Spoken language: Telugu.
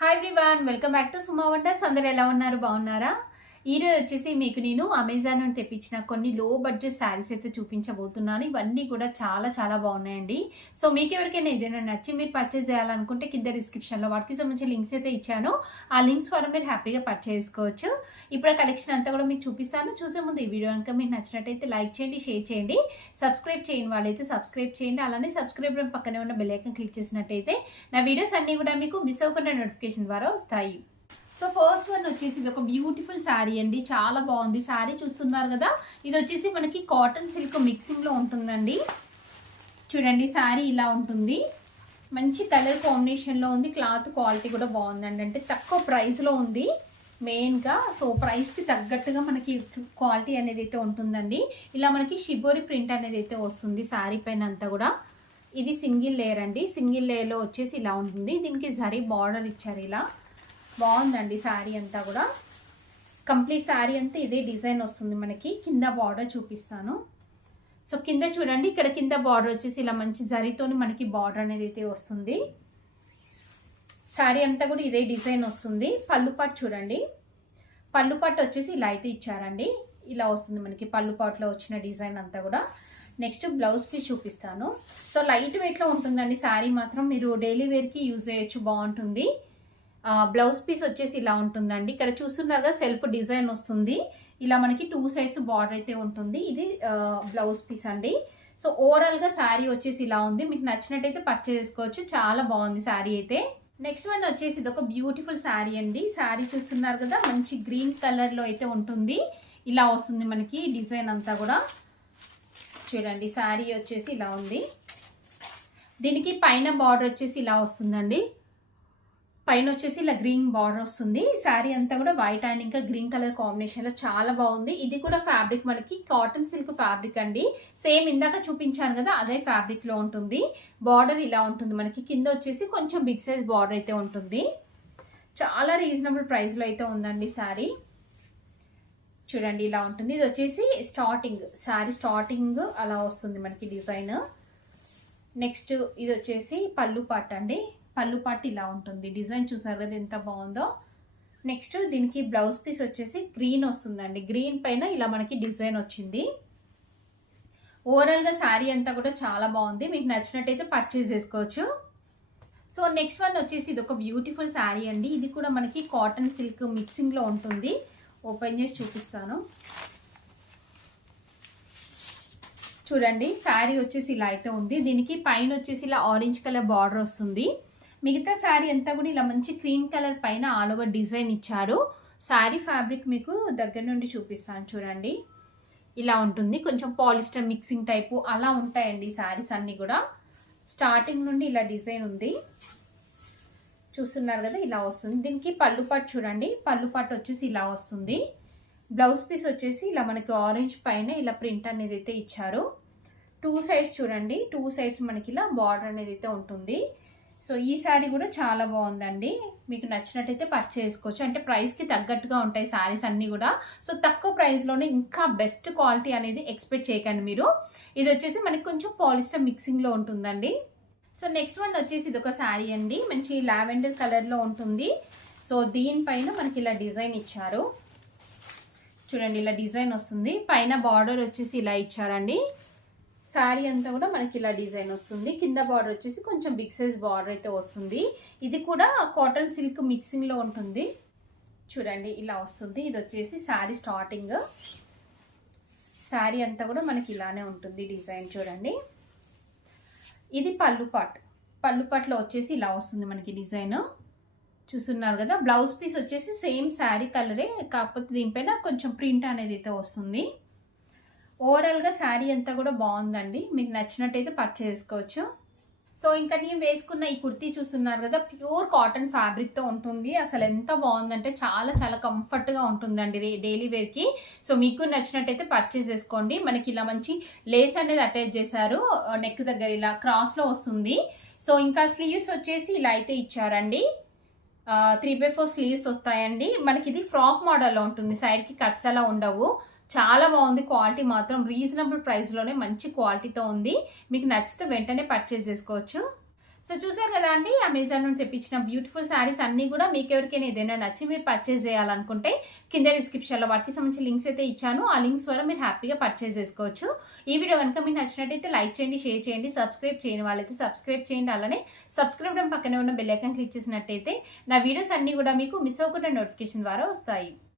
Hi everyone, welcome back to సుమా వంటర్స్. అందరు ఎలా ఉన్నారు? బాగున్నారా? ఈరోజు వచ్చేసి మీకు నేను అమెజాన్ నుండి తెప్పించిన కొన్ని లో బడ్జెట్ శారీస్ అయితే చూపించబోతున్నాను. ఇవన్నీ కూడా చాలా చాలా బాగున్నాయండి. సో మీకు ఎవరికైనా ఏదైనా నచ్చి మీరు పర్చేస్ చేయాలనుకుంటే కింద డిస్క్రిప్షన్లో వాటికి సంబంధించిన లింక్స్ అయితే ఇచ్చాను. ఆ లింక్స్ ద్వారా మీరు హ్యాపీగా పర్చేస్ చేసుకోవచ్చు. ఇప్పుడు ఆ కలెక్షన్ అంతా కూడా మీకు చూపిస్తాను. చూసే ముందు ఈ వీడియో కనుక మీకు నచ్చినట్టయితే లైక్ చేయండి, షేర్ చేయండి. సబ్స్క్రైబ్ చేయని వాళ్ళైతే సబ్స్క్రైబ్ చేయండి. అలానే సబ్స్క్రైబ్ పక్కనే ఉన్న బెల్ ఐకాన్ క్లిక్ చేసినట్టయితే నా వీడియోస్ అన్నీ కూడా మీకు మిస్ అవ్వకుండా నోటిఫికేషన్ ద్వారా వస్తాయి. సో ఫస్ట్ వన్ వచ్చేసి ఇది ఒక బ్యూటిఫుల్ శారీ అండి. చాలా బాగుంది శారీ, చూస్తున్నారు కదా. ఇది వచ్చేసి మనకి కాటన్ సిల్క్ మిక్సింగ్లో ఉంటుందండి. చూడండి శారీ ఇలా ఉంటుంది. మంచి కలర్ కాంబినేషన్లో ఉంది. క్లాత్ క్వాలిటీ కూడా బాగుందండి. అంటే తక్కువ ప్రైస్లో ఉంది మెయిన్గా. సో ప్రైస్కి తగ్గట్టుగా మనకి క్వాలిటీ అనేది అయితే ఉంటుందండి. ఇలా మనకి షిబోరి ప్రింట్ అనేది అయితే వస్తుంది శారీ పైన అంతా కూడా. ఇది సింగిల్ లేయర్ అండి. సింగిల్ లేయర్లో వచ్చేసి ఇలా ఉంటుంది. దీనికి జరీ బార్డర్ ఇచ్చారు. ఇలా బాగుందండి శారీ అంతా కూడా. కంప్లీట్ శారీ అంతా ఇదే డిజైన్ వస్తుంది మనకి. కింద బార్డర్ చూపిస్తాను. సో కింద చూడండి, ఇక్కడ కింద బార్డర్ వచ్చేసి ఇలా మంచి జరీతోని మనకి బార్డర్ అనేది అయితే వస్తుంది. శారీ అంతా కూడా ఇదే డిజైన్ వస్తుంది. పళ్ళు పాటు చూడండి, పళ్ళు పాటు వచ్చేసి ఇలా అయితే ఇచ్చారండి. ఇలా వస్తుంది మనకి పళ్ళు పాటులో వచ్చిన డిజైన్ అంతా కూడా. నెక్స్ట్ బ్లౌజ్ పీస్ చూపిస్తాను. సో లైట్ వెయిట్లో ఉంటుందండి శారీ మాత్రం. మీరు డైలీ వేర్కి యూజ్ చేయొచ్చు, బాగుంటుంది. బ్లౌజ్ పీస్ వచ్చేసి ఇలా ఉంటుందండి. ఇక్కడ చూస్తున్నారుగా సెల్ఫ్ డిజైన్ వస్తుంది. ఇలా మనకి 2 సైడ్స్ బార్డర్ అయితే ఉంటుంది. ఇది బ్లౌజ్ పీస్ అండి. సో ఓవరాల్గా శారీ వచ్చేసి ఇలా ఉంది. మీకు నచ్చినట్టయితే పర్చేస్ చేసుకోవచ్చు. చాలా బాగుంది శారీ అయితే. నెక్స్ట్ వన్ వచ్చేసి ఇది ఒక బ్యూటిఫుల్ శారీ అండి. శారీ చూస్తున్నారు కదా, మంచి గ్రీన్ కలర్లో అయితే ఉంటుంది. ఇలా వస్తుంది మనకి డిజైన్ అంతా కూడా. చూడండి శారీ వచ్చేసి ఇలా ఉంది. దీనికి పైన బార్డర్ వచ్చేసి ఇలా వస్తుందండి. పైన వచ్చేసి ఇలా గ్రీన్ బార్డర్ వస్తుంది. శారీ అంతా కూడా వైట్ అండ్ ఇంకా గ్రీన్ కలర్ కాంబినేషన్లో చాలా బాగుంది. ఇది కూడా ఫ్యాబ్రిక్ మనకి కాటన్ సిల్క్ ఫ్యాబ్రిక్ అండి. సేమ్ ఇందాక చూపించాను కదా, అదే ఫ్యాబ్రిక్లో ఉంటుంది. బార్డర్ ఇలా ఉంటుంది మనకి. కింద వచ్చేసి కొంచెం బిగ్ సైజ్ బార్డర్ అయితే ఉంటుంది. చాలా రీజనబుల్ ప్రైస్లో అయితే ఉందండి శారీ. చూడండి ఇలా ఉంటుంది. ఇది వచ్చేసి స్టార్టింగ్, శారీ స్టార్టింగ్ అలా వస్తుంది మనకి డిజైన్. నెక్స్ట్ ఇది వచ్చేసి పళ్ళు పార్ట్ అండి. పళ్ళు పార్ట్ ఇలా ఉంటుంది. డిజైన్ చూసారు కదా ఎంత బాగుందో. నెక్స్ట్ దీనికి బ్లౌజ్ పీస్ వచ్చేసి గ్రీన్ వస్తుందండి. గ్రీన్ పైన ఇలా మనకి డిజైన్ వచ్చింది. ఓవరాల్గా శారీ అంతా కూడా చాలా బాగుంది. మీకు నచ్చినట్టయితే పర్చేస్ చేసుకోవచ్చు. సో నెక్స్ట్ వన్ వచ్చేసి ఇది ఒక బ్యూటిఫుల్ శారీ అండి. ఇది కూడా మనకి కాటన్ సిల్క్ మిక్సింగ్లో ఉంటుంది. ఓపెన్ చేసి చూపిస్తాను. చూడండి శారీ వచ్చేసి ఇలా అయితే ఉంది. దీనికి పైన వచ్చేసి ఇలా ఆరెంజ్ కలర్ బార్డర్ వస్తుంది. మిగతా శారీ అంతా కూడా ఇలా మంచి క్రీమ్ కలర్ పైన ఆల్ ఓవర్ డిజైన్ ఇచ్చారు. శారీ ఫ్యాబ్రిక్ మీకు దగ్గర నుండి చూపిస్తాను చూడండి. ఇలా ఉంటుంది. కొంచెం పాలిస్టర్ మిక్సింగ్ టైపు అలా ఉంటాయండి శారీస్ అన్నీ కూడా. స్టార్టింగ్ నుండి ఇలా డిజైన్ ఉంది. చూస్తున్నారు కదా, ఇలా వస్తుంది. దీనికి పళ్ళు పాటు చూడండి. పళ్ళు పాటు వచ్చేసి ఇలా వస్తుంది. బ్లౌజ్ పీస్ వచ్చేసి ఇలా మనకి ఆరెంజ్ పైన ఇలా ప్రింట్ అనేది అయితే ఇచ్చారు. 2 సైడ్స్ చూడండి, 2 సైడ్స్ మనకి ఇలా బార్డర్ అనేది అయితే ఉంటుంది. సో ఈ శారీ కూడా చాలా బాగుందండి. మీకు నచ్చినట్టయితే పర్చేస్ చేసుకోవచ్చు. అంటే ప్రైస్కి తగ్గట్టుగా ఉంటాయి శారీస్ అన్నీ కూడా. సో తక్కువ ప్రైస్లోనే ఇంకా బెస్ట్ క్వాలిటీ అనేది ఎక్స్పెక్ట్ చేయకండి మీరు. ఇది వచ్చేసి మనకి కొంచెం పాలిస్టర్ మిక్సింగ్లో ఉంటుందండి. సో నెక్స్ట్ వన్ వచ్చేసి ఇది ఒక శారీ అండి. మంచి లావెండర్ కలర్లో ఉంటుంది. సో దీనిపైన మనకి ఇలా డిజైన్ ఇచ్చారు. చూడండి ఇలా డిజైన్ వస్తుంది. పైన బార్డర్ వచ్చేసి ఇలా ఇచ్చారండి. శారీ అంతా కూడా మనకి ఇలా డిజైన్ వస్తుంది. కింద బార్డర్ వచ్చేసి కొంచెం బిగ్ సైజ్ బార్డర్ అయితే వస్తుంది. ఇది కూడా కాటన్ సిల్క్ మిక్సింగ్లో ఉంటుంది. చూడండి ఇలా వస్తుంది. ఇది వచ్చేసి శారీ స్టార్టింగ్. శారీ అంతా కూడా మనకి ఇలానే ఉంటుంది డిజైన్. చూడండి ఇది పళ్ళు పార్ట్. పళ్ళు పార్ట్లో వచ్చేసి ఇలా వస్తుంది మనకి డిజైన్. చూస్తున్నారు కదా. బ్లౌజ్ పీస్ వచ్చేసి సేమ్ శారీ కలరే, కాకపోతే దీనిపైన కొంచెం ప్రింట్ అనేది అయితే వస్తుంది. ఓవరాల్గా శారీ అంతా కూడా బాగుందండి. మీకు నచ్చినట్టయితే పర్చేస్ చేసుకోవచ్చు. సో ఇంకా నేను వేసుకున్న ఈ కుర్తీ చూస్తున్నారు కదా, ప్యూర్ కాటన్ ఫ్యాబ్రిక్తో ఉంటుంది. అసలు ఎంత బాగుందంటే చాలా చాలా కంఫర్ట్గా ఉంటుందండి డైలీ వేర్కి. సో మీకు నచ్చినట్టయితే పర్చేస్ చేసుకోండి. మనకి ఇలా మంచి లేస్ అనేది అటాచ్ చేశారు. నెక్ దగ్గర ఇలా క్రాస్లో వస్తుంది. సో ఇంకా స్లీవ్స్ వచ్చేసి ఇలా అయితే ఇచ్చారండి. 3/4 స్లీవ్స్ వస్తాయండి. మనకి ఇది ఫ్రాక్ మోడల్లో ఉంటుంది. సైడ్కి కట్స్ అలా ఉండవు. చాలా బాగుంది. క్వాలిటీ మాత్రం రీజనబుల్ ప్రైస్లోనే మంచి క్వాలిటీతో ఉంది. మీకు నచ్చితే వెంటనే పర్చేస్ చేసుకోవచ్చు. సో చూసారు కదా అండి, అమెజాన్ నుండి తెప్పించిన బ్యూటిఫుల్ శారీస్ అన్ని కూడా మీకు ఎవరికైనా ఏదైనా నచ్చి మీరు పర్చేస్ చేయాలనుకుంటే కింద డిస్క్రిప్షన్లో వాటికి సంబంధించిన లింక్స్ అయితే ఇచ్చాను. ఆ లింక్స్ ద్వారా మీరు హ్యాపీగా పర్చేస్ చేసుకోవచ్చు. ఈ వీడియో కనుక మీకు నచ్చినట్టయితే లైక్ చేయండి, షేర్ చేయండి, సబ్స్క్రైబ్ చేయని వాళ్ళైతే సబ్స్క్రైబ్ చేయండి. అలానే సబ్స్క్రైబ్ బటన్ పక్కనే ఉన్న బెల్ ఐకాన్ క్లిక్ చేసినట్టయితే నా వీడియోస్ అన్ని కూడా మీకు మిస్ అవ్వకుండా నోటిఫికేషన్ ద్వారా వస్తాయి.